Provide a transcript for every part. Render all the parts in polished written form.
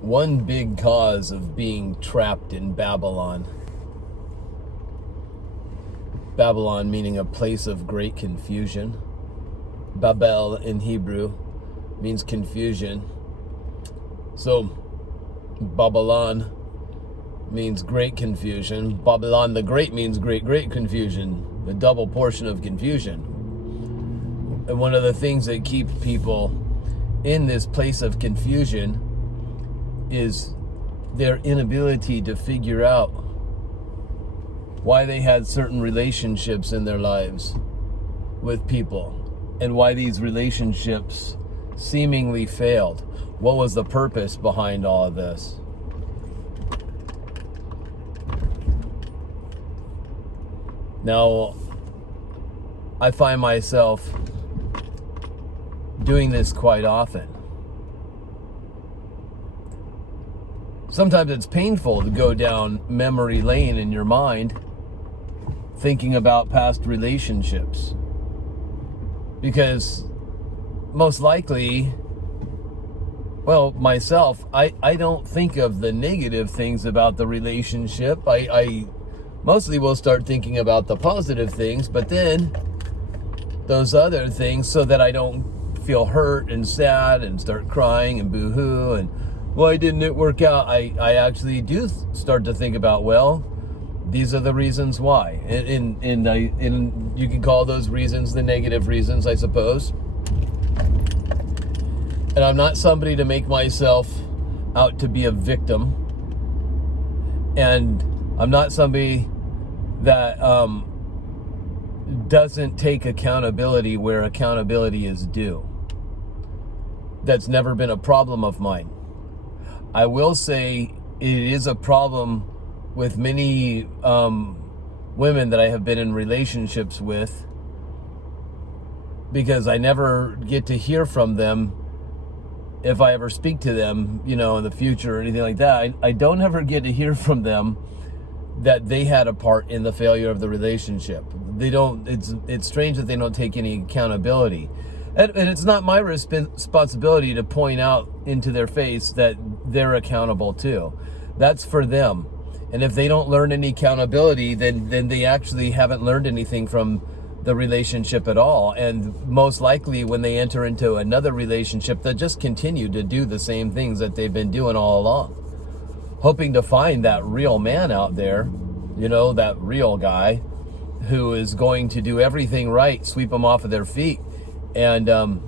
one big cause of being trapped in Babylon. Babylon meaning a place of great confusion. Babel in Hebrew means confusion. So Babylon means great confusion. Babylon the Great means great confusion. The double portion of confusion. And one of the things that keep people in this place of confusion is their inability to figure out why they had certain relationships in their lives with people and why these relationships seemingly failed. What was the purpose behind all of this? Now, I find myself doing this quite often. Sometimes it's painful to go down memory lane in your mind, thinking about past relationships. Because most likely, well, myself, I don't think of the negative things about the relationship. I mostly will start thinking about the positive things, but then those other things, so that I don't feel hurt and sad and start crying and boo-hoo and why didn't it work out, I actually do start to think about, well, these are the reasons why. And you can call those reasons the negative reasons, I suppose. And I'm not somebody to make myself out to be a victim. And I'm not somebody that doesn't take accountability where accountability is due. That's never been a problem of mine. I will say it is a problem with many women that I have been in relationships with, because I never get to hear from them if I ever speak to them, in the future or anything like that. I don't ever get to hear from them that they had a part in the failure of the relationship. They don't. It's strange that they don't take any accountability. And it's not my responsibility to point out into their face that they're accountable too. That's for them. And if they don't learn any accountability, then they actually haven't learned anything from the relationship at all. And most likely when they enter into another relationship, they'll just continue to do the same things that they've been doing all along, hoping to find that real man out there, that real guy who is going to do everything right, sweep them off of their feet. And then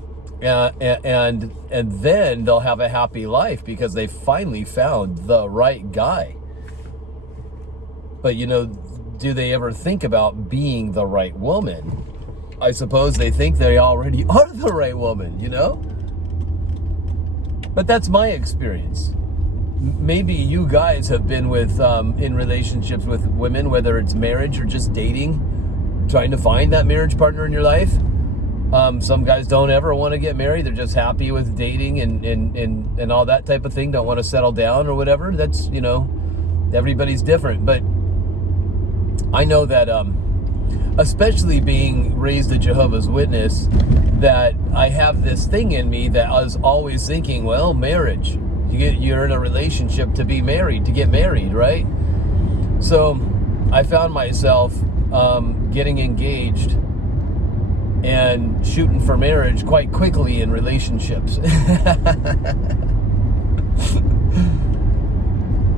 they'll have a happy life because they finally found the right guy. But do they ever think about being the right woman? I suppose they think they already are the right woman, But that's my experience. Maybe you guys have been in relationships with women, whether it's marriage or just dating, trying to find that marriage partner in your life. Some guys don't ever want to get married. They're just happy with dating and all that type of thing. Don't want to settle down or whatever. That's, everybody's different. But I know that, especially being raised a Jehovah's Witness, that I have this thing in me that I was always thinking, well, marriage. You're in a relationship to be married, to get married, right? So I found myself getting engaged and shooting for marriage quite quickly in relationships.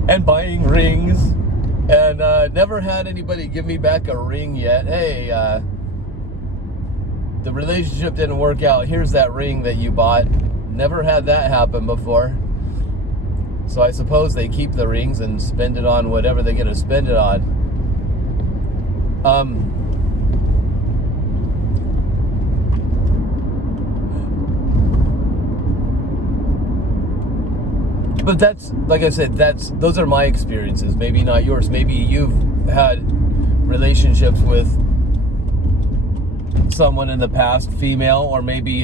And buying rings. And never had anybody give me back a ring yet. Hey, the relationship didn't work out. Here's that ring that you bought. Never had that happen before. So I suppose they keep the rings and spend it on whatever they're going to spend it on. But that's, like I said, those are my experiences. Maybe not yours. Maybe you've had relationships with someone in the past, female, or maybe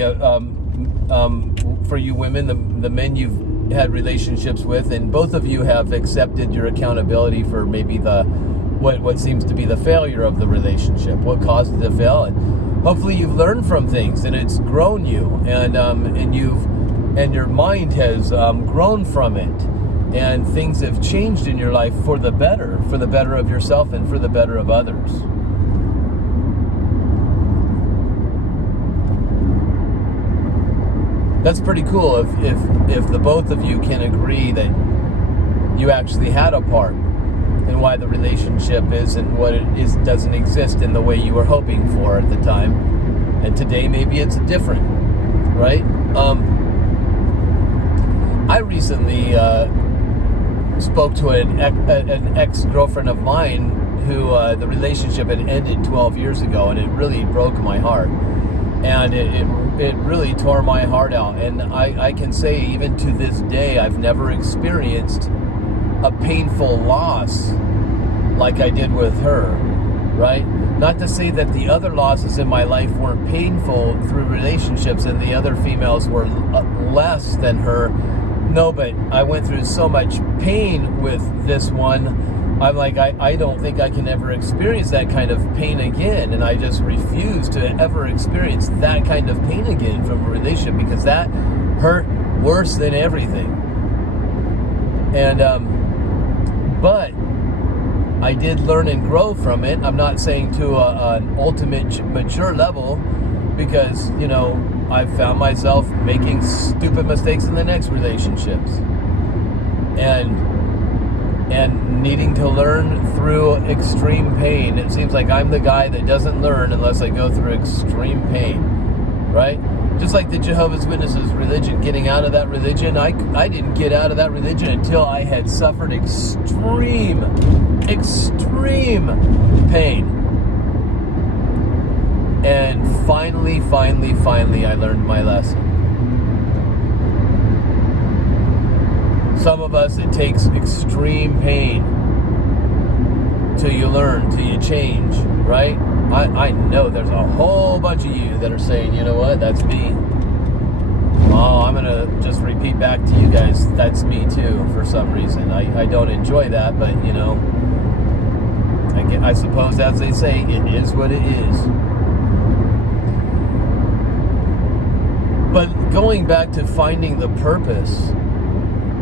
for you women, the men you've had relationships with, and both of you have accepted your accountability for maybe what seems to be the failure of the relationship, what caused it to fail, and hopefully you've learned from things and it's grown you, and your mind has grown from it, And things have changed in your life for the better of yourself and for the better of others. That's pretty cool if the both of you can agree that you actually had a part in why the relationship isn't what it is, doesn't exist in the way you were hoping for at the time. And today maybe it's different, right? I recently spoke to an ex-girlfriend of mine who the relationship had ended 12 years ago, and it really broke my heart. And it really tore my heart out. And I can say even to this day, I've never experienced a painful loss like I did with her, right? Not to say that the other losses in my life weren't painful through relationships and the other females were less than her. No, but I went through so much pain with this one. I'm like, I don't think I can ever experience that kind of pain again. And I just refuse to ever experience that kind of pain again from a relationship, because that hurt worse than everything. And, but I did learn and grow from it. I'm not saying to an ultimate mature level, because, you know, I've found myself making stupid mistakes in the next relationships. And needing to learn through extreme pain. It seems like I'm the guy that doesn't learn unless I go through extreme pain, right? Just like the Jehovah's Witnesses religion, getting out of that religion, I didn't get out of that religion until I had suffered extreme pain. And finally, I learned my lesson. Some of us, it takes extreme pain till you learn, till you change, right? I know there's a whole bunch of you that are saying, you know what, that's me. Oh, I'm going to just repeat back to you guys, that's me too, for some reason. I don't enjoy that, but, you know, I suppose, as they say, it is what it is. But going back to finding the purpose,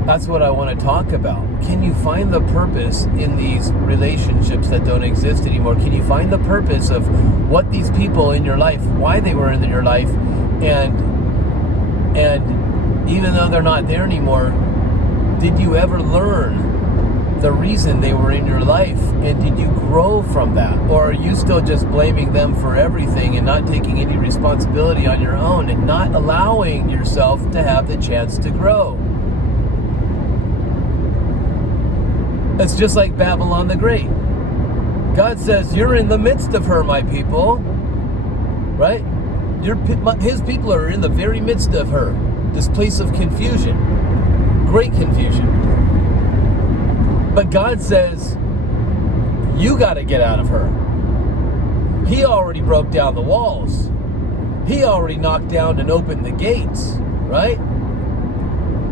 that's what I want to talk about. Can you find the purpose in these relationships that don't exist anymore? Can you find the purpose of what these people in your life, why they were in your life, and even though they're not there anymore, did you ever learn the reason they were in your life, and did you grow from that? Or are you still just blaming them for everything and not taking any responsibility on your own and not allowing yourself to have the chance to grow? It's just like Babylon the Great. God says, you're in the midst of her, my people. Right? His people are in the very midst of her. This place of confusion. Great confusion. But God says, you got to get out of her. He already broke down the walls. He already knocked down and opened the gates. Right?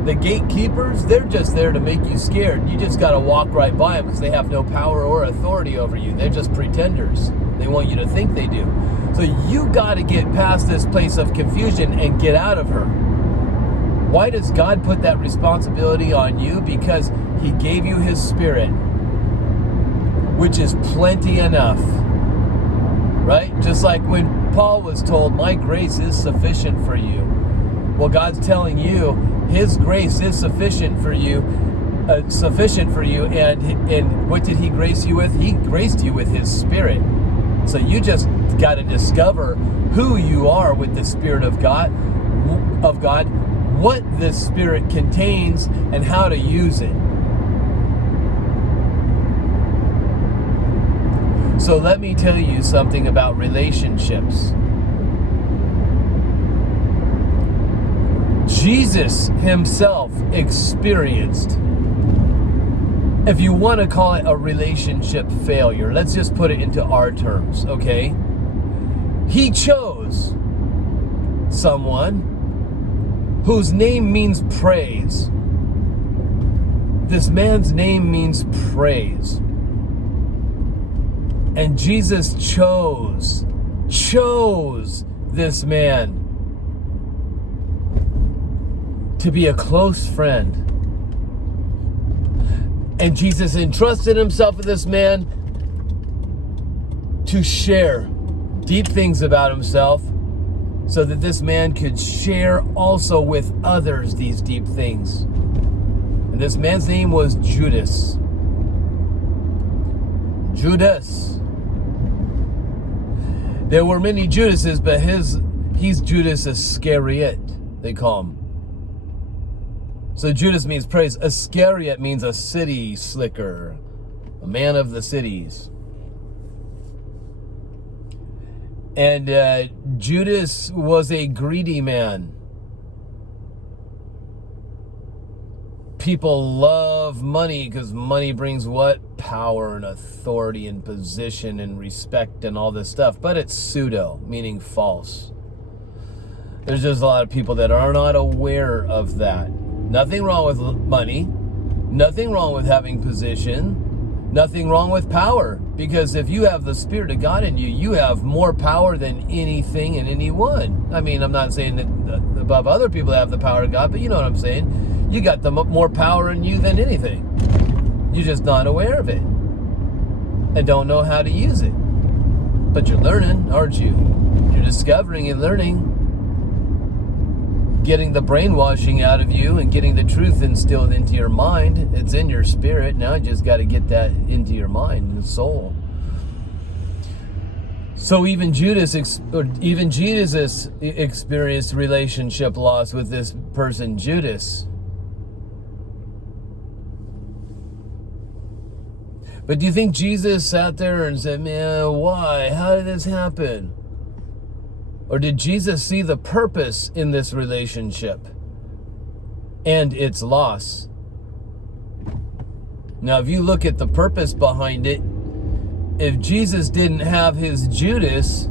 The gatekeepers, they're just there to make you scared. You just got to walk right by them because they have no power or authority over you. They're just pretenders. They want you to think they do. So you got to get past this place of confusion and get out of her. Why does God put that responsibility on you? Because He gave you His Spirit, which is plenty enough. Right? Just like when Paul was told, my grace is sufficient for you. Well, God's telling you, His grace is sufficient for you, and what did He grace you with? He graced you with His Spirit. So you just got to discover who you are with the Spirit of God, what this Spirit contains, and how to use it. So let me tell you something about relationships. Jesus Himself experienced, if you want to call it a relationship failure, let's just put it into our terms, okay? He chose someone whose name means praise. This man's name means praise. And Jesus chose this man to be a close friend, And Jesus entrusted himself with this man to share deep things about himself so that this man could share also with others these deep things. And this man's name was Judas. Judas. There were many Judases, but he's Judas Iscariot, they call him. So Judas means praise. Iscariot means a city slicker, a man of the cities. And Judas was a greedy man. People love money because money brings what? Power and authority and position and respect and all this stuff. But it's pseudo, meaning false. There's just a lot of people that are not aware of that. Nothing wrong with money. Nothing wrong with having position. Nothing wrong with power. Because if you have the Spirit of God in you, you have more power than anything and anyone. I mean, I'm not saying that above other people that have the power of God, but you know what I'm saying. You got the more power in you than anything. You're just not aware of it. And don't know how to use it. But you're learning, aren't you? You're discovering and learning. Getting the brainwashing out of you and getting the truth instilled into your mind. It's in your spirit. Now you just got to get that into your mind and soul. So even Jesus experienced relationship loss with this person, Judas. But do you think Jesus sat there and said, man, why? How did this happen? Or did Jesus see the purpose in this relationship and its loss? Now, if you look at the purpose behind it, if Jesus didn't have his Judas,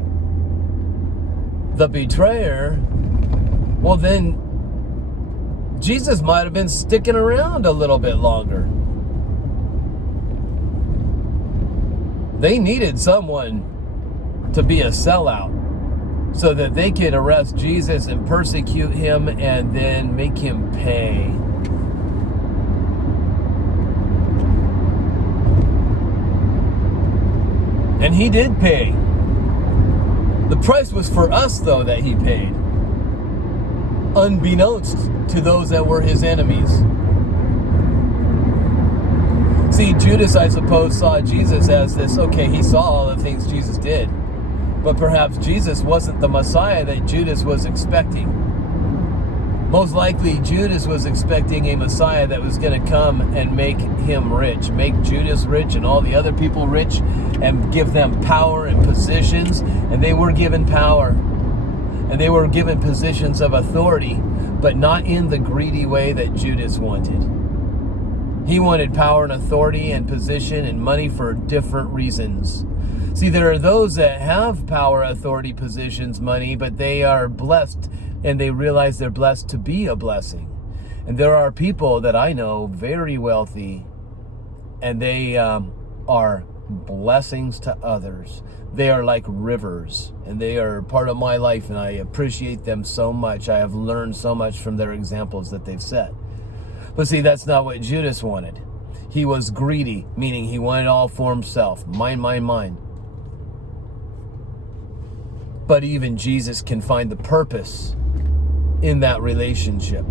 the betrayer, well then, Jesus might have been sticking around a little bit longer. They needed someone to be a sellout so that they could arrest Jesus and persecute him and then make him pay. And he did pay. The price was for us, though, that he paid, unbeknownst to those that were his enemies. See, Judas, I suppose, saw Jesus as this, okay, he saw all the things Jesus did, but perhaps Jesus wasn't the Messiah that Judas was expecting. Most likely, Judas was expecting a Messiah that was going to come and make him rich, make Judas rich and all the other people rich, and give them power and positions. And they were given power, and they were given positions of authority, but not in the greedy way that Judas wanted. He wanted power and authority and position and money for different reasons. See, there are those that have power, authority, positions, money, but they are blessed and they realize they're blessed to be a blessing. And there are people that I know very wealthy and they are blessings to others. They are like rivers and they are part of my life and I appreciate them so much. I have learned so much from their examples that they've set. But see, that's not what Judas wanted. He was greedy, meaning he wanted all for himself. Mine, mine, mine. But even Jesus can find the purpose in that relationship.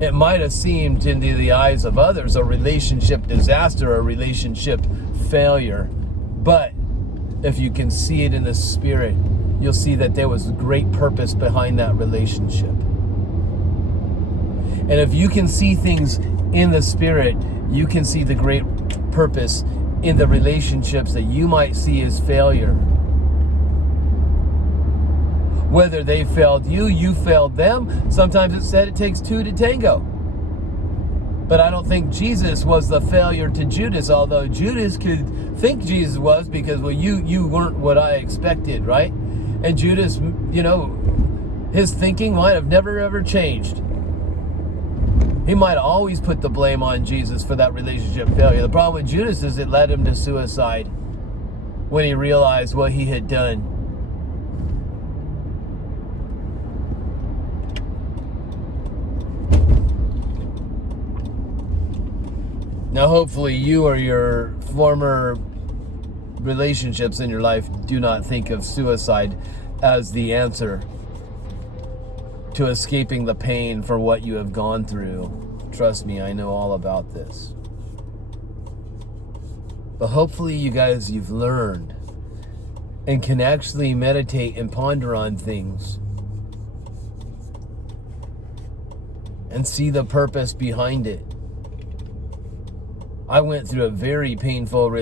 It might have seemed into the eyes of others a relationship disaster, a relationship failure. But if you can see it in the spirit, you'll see that there was great purpose behind that relationship. And if you can see things in the spirit, you can see the great purpose in the relationships that you might see as failure. Whether they failed you, you failed them. Sometimes it said it takes two to tango. But I don't think Jesus was the failure to Judas, although Judas could think Jesus was because, well, you weren't what I expected, right? And Judas, you know, his thinking might have never ever changed. He might have always put the blame on Jesus for that relationship failure. The problem with Judas is it led him to suicide when he realized what he had done. Now, hopefully you or your former relationships in your life do not think of suicide as the answer to escaping the pain for what you have gone through. Trust me, I know all about this. But hopefully you guys, you've learned and can actually meditate and ponder on things and see the purpose behind it. I went through a very painful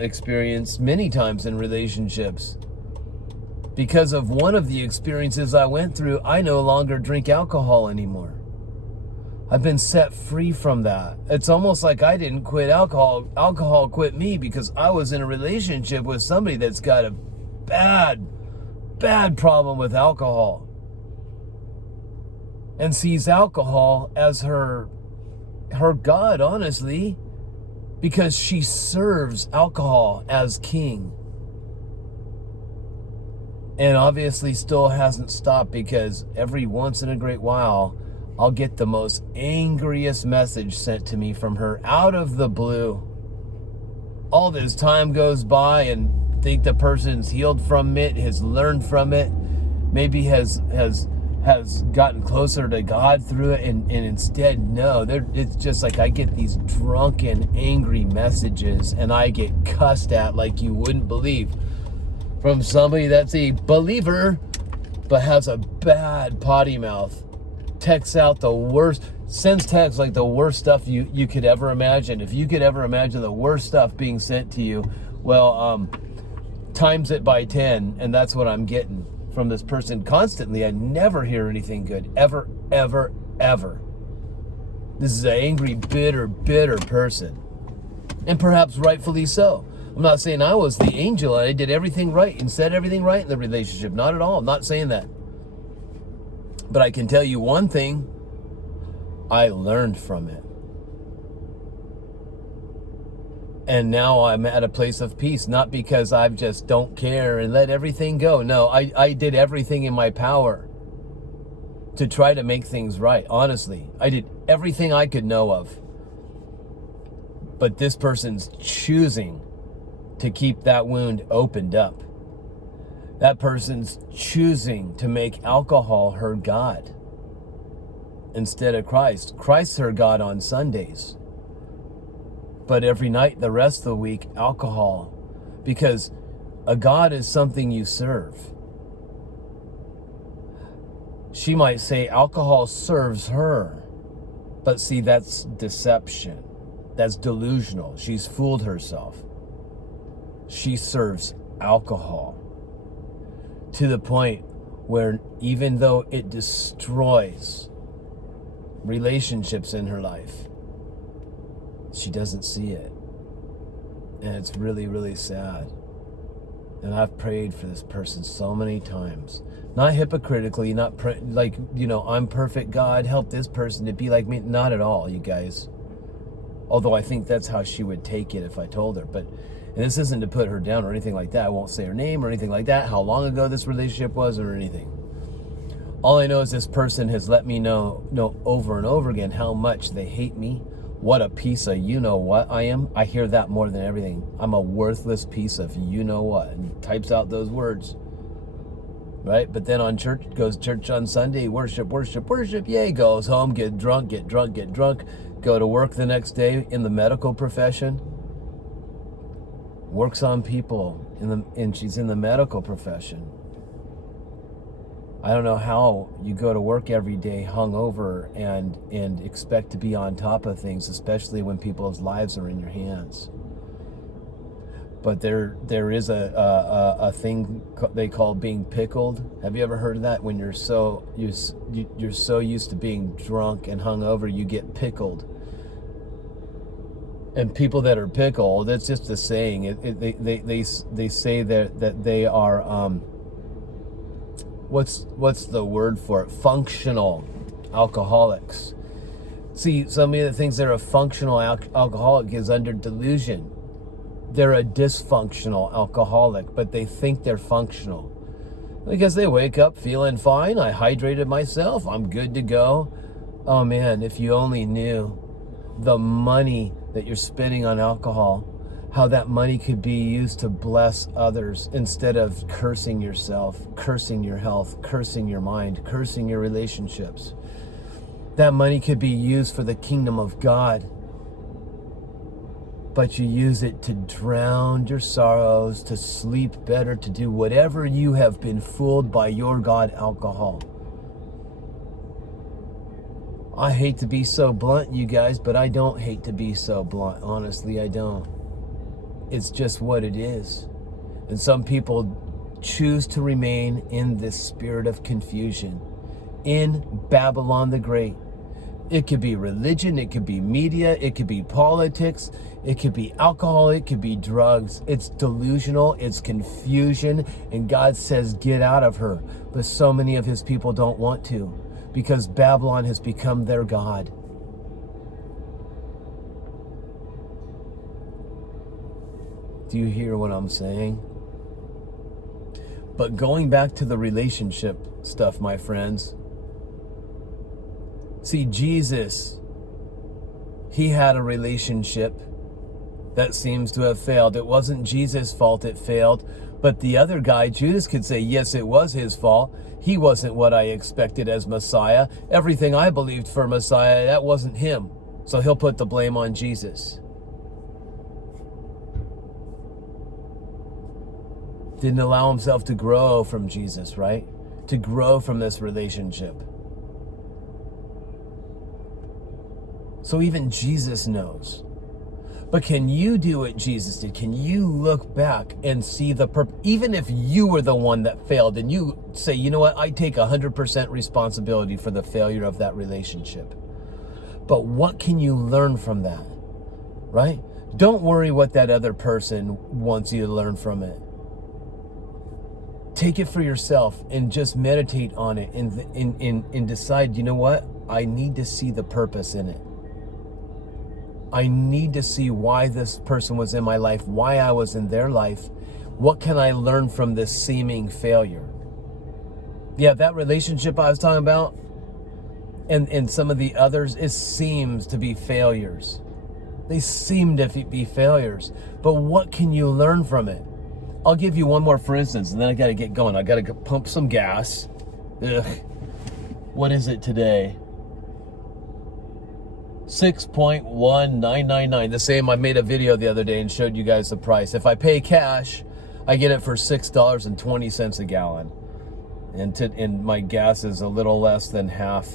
experience many times in relationships. Because of one of the experiences I went through, I no longer drink alcohol anymore. I've been set free from that. It's almost like I didn't quit alcohol. Alcohol quit me because I was in a relationship with somebody that's got a bad problem with alcohol. And sees alcohol as her God, honestly, because she serves alcohol as king. And obviously still hasn't stopped, because every once in a great while, I'll get the most angriest message sent to me from her out of the blue. All this time goes by and think the person's healed from it, has learned from it, maybe has gotten closer to God through it, and instead, no. It's just like I get these drunken, angry messages, and I get cussed at like you wouldn't believe from somebody that's a believer but has a bad potty mouth. Texts out the worst, sends texts like the worst stuff you could ever imagine. If you could ever imagine the worst stuff being sent to you, well, times it by 10, and that's what I'm getting from this person constantly. I never hear anything good, ever, ever, ever. This is an angry, bitter person, and perhaps rightfully so. I'm not saying I was the angel and I did everything right and said everything right in the relationship. Not at all. I'm not saying that. But I can tell you one thing. I learned from it. And now I'm at a place of peace, not because I just don't care and let everything go. No, I did everything in my power to try to make things right. Honestly, I did everything I could know of. But this person's choosing to keep that wound opened up. That person's choosing to make alcohol her God instead of Christ. Christ's her God on Sundays. But every night, the rest of the week, alcohol. Because a God is something you serve. She might say alcohol serves her. But see, that's deception. That's delusional. She's fooled herself. She serves alcohol to the point where even though it destroys relationships in her life, she doesn't see it. And it's really, really sad. And I've prayed for this person so many times. Not hypocritically, not like, I'm perfect, God, help this person to be like me. Not at all, you guys. Although I think that's how she would take it if I told her. And this isn't to put her down or anything like that. I won't say her name or anything like that, how long ago this relationship was or anything. All I know is this person has let me know over and over again how much they hate me. What a piece of you-know-what I am. I hear that more than everything. I'm a worthless piece of you-know-what. And he types out those words. Right? But then goes church on Sunday, worship, yay, goes home, get drunk, go to work the next day in the medical profession. Works on people, and she's in the medical profession. I don't know how you go to work every day hungover and expect to be on top of things, especially when people's lives are in your hands. But there is a thing they call being pickled. Have you ever heard of that? When you're so used to being drunk and hungover, you get pickled. And people that are pickled, that's just a saying. They say that they are what's the word for it? Functional alcoholics. See, somebody that thinks they're a functional alcoholic is under delusion. They're a dysfunctional alcoholic, but they think they're functional because they wake up feeling fine. I hydrated myself. I'm good to go. Oh man, if you only knew the money that you're spending on alcohol, how that money could be used to bless others instead of cursing yourself, cursing your health, cursing your mind, cursing your relationships. That money could be used for the kingdom of God, but you use it to drown your sorrows, to sleep better, to do whatever you have been fooled by your God, alcohol. I hate to be so blunt, you guys, but I don't hate to be so blunt. Honestly, I don't. It's just what it is. And some people choose to remain in this spirit of confusion, in Babylon the Great. It could be religion, it could be media, it could be politics, it could be alcohol, it could be drugs. It's delusional, it's confusion, and God says, get out of her. But so many of his people don't want to, because Babylon has become their God. Do you hear what I'm saying? But going back to the relationship stuff, my friends. See, Jesus, he had a relationship that seems to have failed. It wasn't Jesus' fault it failed, but the other guy, Judas, could say, yes, it was his fault. He wasn't what I expected as Messiah. Everything I believed for Messiah, that wasn't him. So he'll put the blame on Jesus. Didn't allow himself to grow from Jesus, right? To grow from this relationship. So even Jesus knows. But can you do what Jesus did? Can you look back and see the purpose? Even if you were the one that failed and you say, you know what, I take 100% responsibility for the failure of that relationship. But what can you learn from that, right? Don't worry what that other person wants you to learn from it. Take it for yourself and just meditate on it and decide, you know what? I need to see the purpose in it. I need to see why this person was in my life, why I was in their life. What can I learn from this seeming failure? Yeah, that relationship I was talking about and some of the others, it seems to be failures. They seem to be failures. But what can you learn from it? I'll give you one more for instance, and then I got to get going. I got to pump some gas. Ugh. What is it today? 6.1999. The same. I made a video the other day and showed you guys the price. If I pay cash, I get it for $6.20 a gallon. And my gas is a little less than half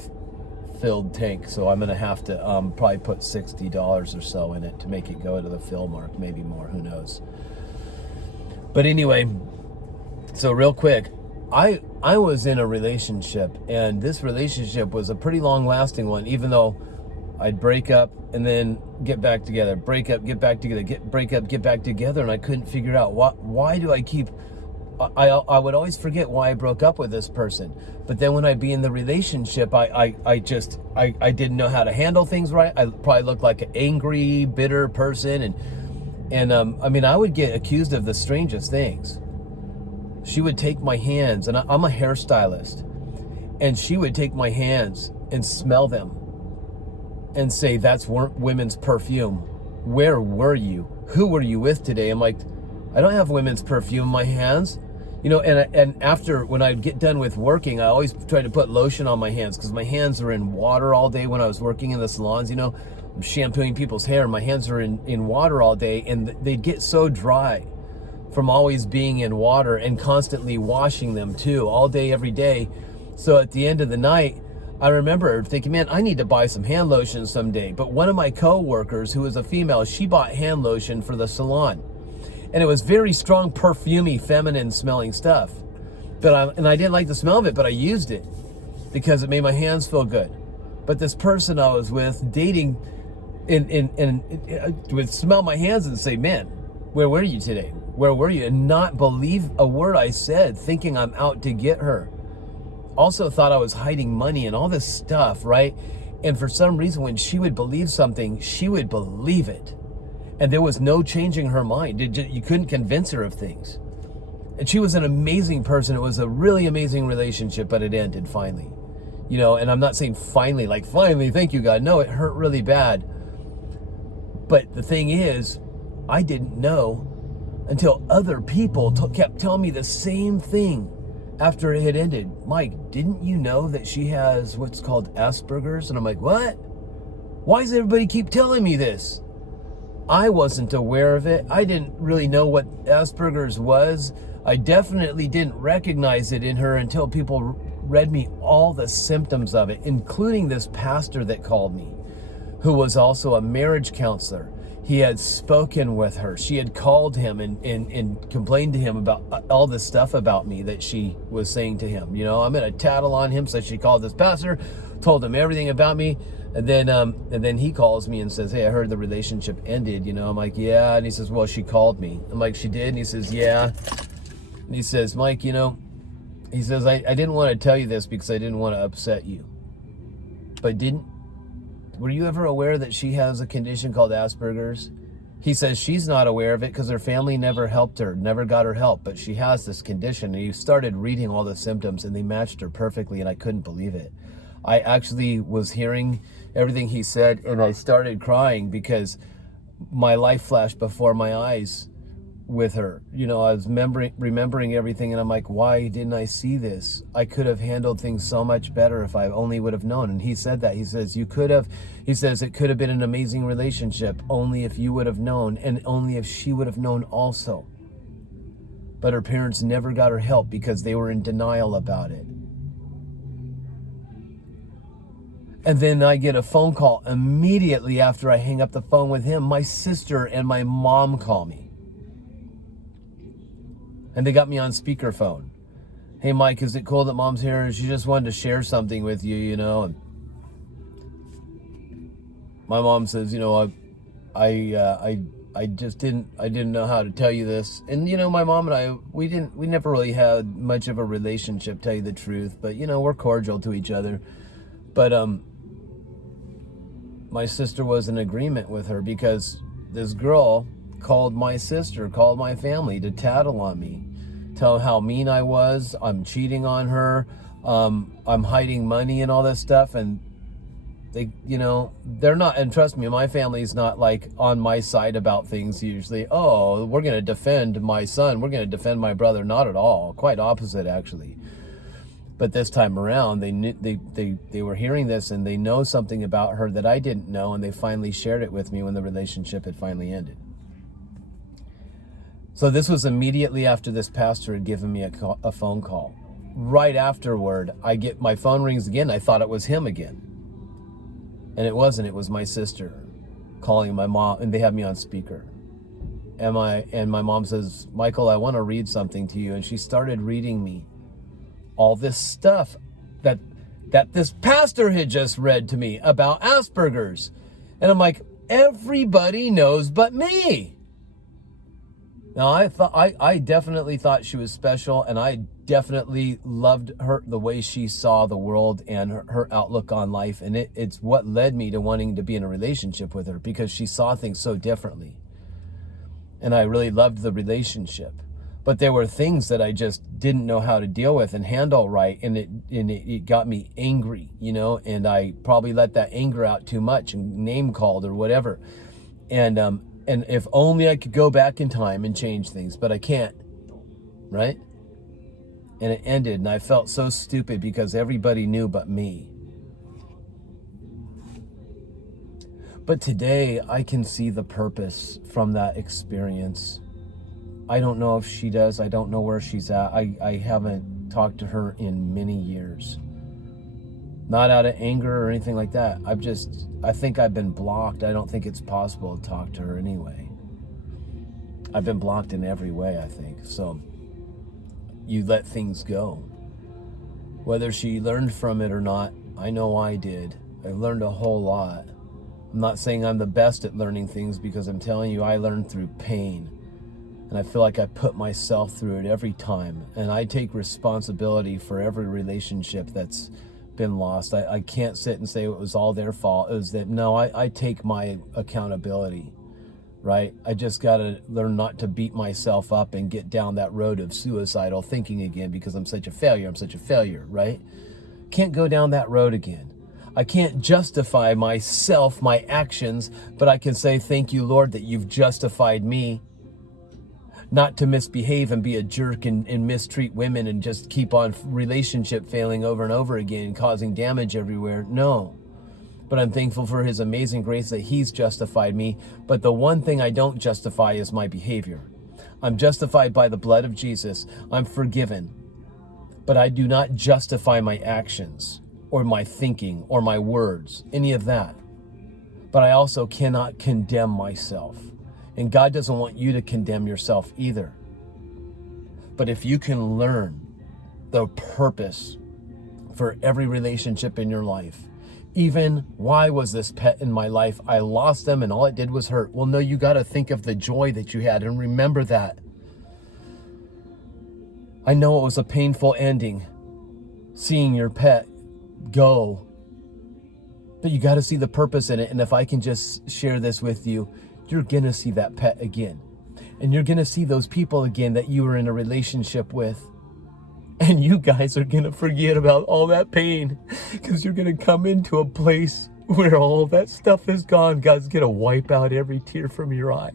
filled tank, so I'm going to have to probably put $60 or so in it to make it go to the fill mark, maybe more, who knows. But anyway, so real quick, I was in a relationship, and this relationship was a pretty long-lasting one, even though I'd break up and then get back together, break up, get back together, break up, get back together, and I couldn't figure out why do I keep... I would always forget why I broke up with this person. But then when I'd be in the relationship, I didn't know how to handle things right. I probably looked like an angry, bitter person, and I mean, I would get accused of the strangest things. She would take my hands, and I'm a hairstylist, and she would take my hands and smell them and say, that's women's perfume. Where were you? Who were you with today? I'm like, I don't have women's perfume in my hands. You know, and after, when I'd get done with working, I always try to put lotion on my hands because my hands are in water all day when I was working in the salons, you know. I'm shampooing people's hair. My hands are in water all day, and they'd get so dry from always being in water and constantly washing them too, all day, every day. So at the end of the night, I remember thinking, man, I need to buy some hand lotion someday. But one of my co-workers, who was a female, she bought hand lotion for the salon. And it was very strong, perfumey, feminine smelling stuff. And I didn't like the smell of it, but I used it because it made my hands feel good. But this person I was with, dating, and would smell my hands and say, man, where were you today? Where were you? And not believe a word I said, thinking I'm out to get her. Also thought I was hiding money and all this stuff, right? And for some reason, when she would believe something, she would believe it. And there was no changing her mind. You couldn't convince her of things. And she was an amazing person. It was a really amazing relationship, but it ended finally. You know, and I'm not saying finally, like finally, thank you, God. No, it hurt really bad. But the thing is, I didn't know until other people kept telling me the same thing after it had ended. Mike, didn't you know that she has what's called Asperger's? And I'm like, what? Why does everybody keep telling me this? I wasn't aware of it. I didn't really know what Asperger's was. I definitely didn't recognize it in her until people read me all the symptoms of it, including this pastor that called me, who was also a marriage counselor. He had spoken with her. She had called him and complained to him about all this stuff about me that she was saying to him. You know, I'm going to tattle on him. So she called this pastor, told him everything about me. And then he calls me and says, hey, I heard the relationship ended. You know, I'm like, yeah. And he says, well, she called me. I'm like, she did? And he says, yeah. And he says, Mike, you know, he says, I didn't want to tell you this because I didn't want to upset you. But were you ever aware that she has a condition called Asperger's? He says she's not aware of it because her family never helped her, never got her help, but she has this condition. And he started reading all the symptoms and they matched her perfectly, and I couldn't believe it. I actually was hearing everything he said and I started crying because my life flashed before my eyes with her. You know, I was remembering everything, and I'm like, why didn't I see this? I could have handled things so much better if I only would have known. And he said that. He says, he says, it could have been an amazing relationship only if you would have known, and only if she would have known also. But her parents never got her help because they were in denial about it. And then I get a phone call immediately after I hang up the phone with him. My sister and my mom call me. And they got me on speakerphone. Hey, Mike, is it cool that Mom's here? She just wanted to share something with you, you know. And my mom says, you know, I just didn't know how to tell you this. And, you know, my mom and I, we never really had much of a relationship, tell you the truth. But, you know, we're cordial to each other. But, my sister was in agreement with her because this girl called my sister, called my family to tattle on me, tell how mean I was, I'm cheating on her, I'm hiding money and all this stuff. And they, you know, they're not, and trust me, my family's not like on my side about things usually. Oh, we're going to defend my son, we're going to defend my brother. Not at all. Quite opposite, actually. But this time around, they were hearing this, and they know something about her that I didn't know, and they finally shared it with me when the relationship had finally ended. So this was immediately after this pastor had given me a phone call. Right afterward, my phone rings again. I thought it was him again. And it wasn't. It was my sister calling my mom, and they had me on speaker. And my mom says, Michael, I want to read something to you. And she started reading me all this stuff that this pastor had just read to me about Asperger's. And I'm like, everybody knows but me. Now, I definitely thought she was special, and I definitely loved her, the way she saw the world and her outlook on life. And it's what led me to wanting to be in a relationship with her, because she saw things so differently. And I really loved the relationship. But there were things that I just didn't know how to deal with and handle right. And it got me angry, you know, and I probably let that anger out too much and name called or whatever. And if only I could go back in time and change things, but I can't, right? And it ended, and I felt so stupid because everybody knew but me. But today I can see the purpose from that experience. I don't know if she does. I don't know where she's at. I haven't talked to her in many years. Not out of anger or anything like that. I think I've been blocked. I don't think it's possible to talk to her anyway. I've been blocked in every way, I think. So you let things go. Whether she learned from it or not, I know I did. I learned a whole lot. I'm not saying I'm the best at learning things, because I'm telling you, I learned through pain. And I feel like I put myself through it every time. And I take responsibility for every relationship that's been lost. I can't sit and say it was all their fault. It was that, no, I take my accountability, right? I just got to learn not to beat myself up and get down that road of suicidal thinking again because I'm such a failure, right? Can't go down that road again. I can't justify myself, my actions, but I can say, thank you, Lord, that you've justified me not to misbehave and be a jerk and mistreat women and just keep on relationship failing over and over again, causing damage everywhere. No. But I'm thankful for his amazing grace that he's justified me. But the one thing I don't justify is my behavior. I'm justified by the blood of Jesus. I'm forgiven. But I do not justify my actions or my thinking or my words, any of that. But I also cannot condemn myself. And God doesn't want you to condemn yourself either. But if you can learn the purpose for every relationship in your life, even why was this pet in my life? I lost them and all it did was hurt. Well, no, you got to think of the joy that you had and remember that. I know it was a painful ending, seeing your pet go, but you got to see the purpose in it. And if I can just share this with you, you're going to see that pet again. And you're going to see those people again that you were in a relationship with. And you guys are going to forget about all that pain because you're going to come into a place where all that stuff is gone. God's going to wipe out every tear from your eye.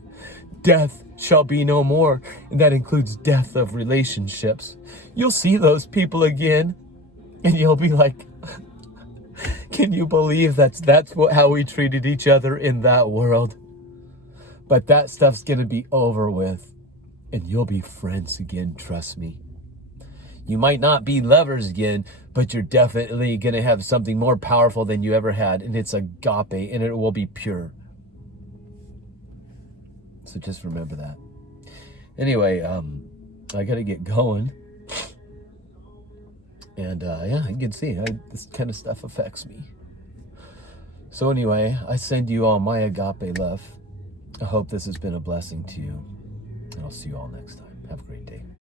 Death shall be no more. And that includes death of relationships. You'll see those people again and you'll be like, can you believe that's how we treated each other in that world? But that stuff's going to be over with and you'll be friends again. Trust me. You might not be lovers again, but you're definitely going to have something more powerful than you ever had. And it's agape, and it will be pure. So just remember that. Anyway, I got to get going. And yeah, you can see this kind of stuff affects me. So anyway, I send you all my agape love. I hope this has been a blessing to you. And I'll see you all next time. Have a great day.